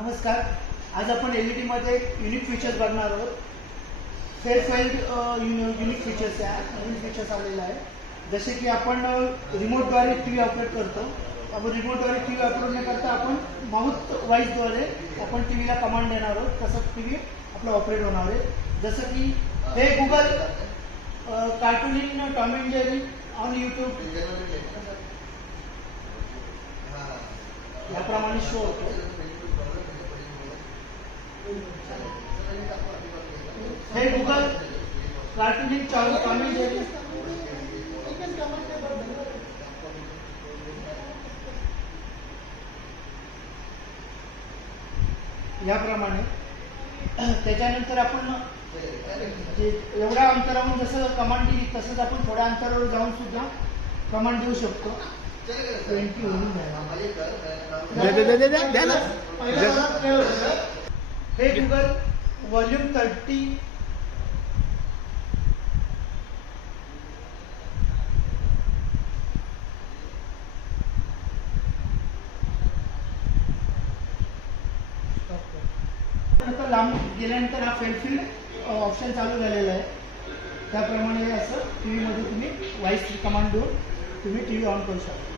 नमस्कार. आज आपण एलईडी मध्ये युनिक फीचर्स बघणार आहोत. फेअरफेल्ड युनिक फीचर्स आहे, नवीन फीचर्स आलेले आहे. जसे की आपण रिमोटद्वारे टीव्ही ऑपरेट करतो. आपण रिमोटद्वारे टीव्ही ऑपरेट न करता आपण माउथ वाईजद्वारे आपण टीव्हीला कमांड देणार आहोत. तसं टीव्ही आपला ऑपरेट होणार आहे. जसं की हे Google cartoon in Tom and Jerry on YouTube याप्रमाणे शो होतो. हे Google cartoon in Tom and Jerry याप्रमाणे. त्याच्यानंतर आपण एवढ्या अंतरावरून जसं कमांड दिली तसंच आपण थोड्या अंतरावर जाऊन सुद्धा कमांड देऊ शकतो. 20 होऊन हे गुगल व्हॉल्यूम 30 लांब गेल्यानंतर हा फेअरफिल्ड ऑप्शन चालू झालेला आहे. त्याप्रमाणे असं टीव्हीमध्ये तुम्ही व्हॉइस कमांड देऊन तुम्ही टीव्ही ऑन करू शकता.